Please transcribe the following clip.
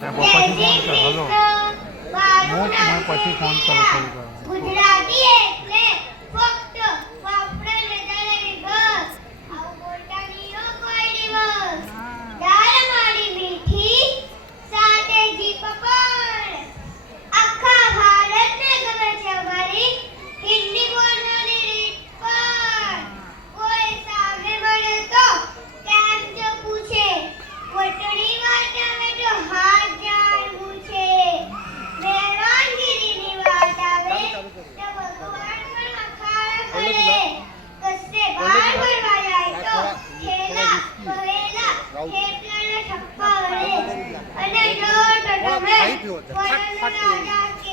પછી ફોન કર. હલો, હું પછી ફોન કરું થોડી વાર. ગુજરાતી એટલે ફક્ત વાપરે લેતા ઘર આવું બોલતા નહીં હો કોઈ દિવસ. દાળ મારી મીઠી સાથે ઘી પકડ આખા ભારતને ગમે છે અમારી હિન્દી બોલવાની રીત પણ. કોઈ સામે મળે તો કેમ છો પૂછે, વટણી વાત આવે તો હાથ જાણવું છે, મહેમાનગીરીની વાત આવે તો ભગવાન પણ અખાડા કરે, કશે બહાર ફરવા જાય તો ખેલા બહેલા થેપલાના ઠપ્પા વળે, અને જો તો તમે વરણના રાજા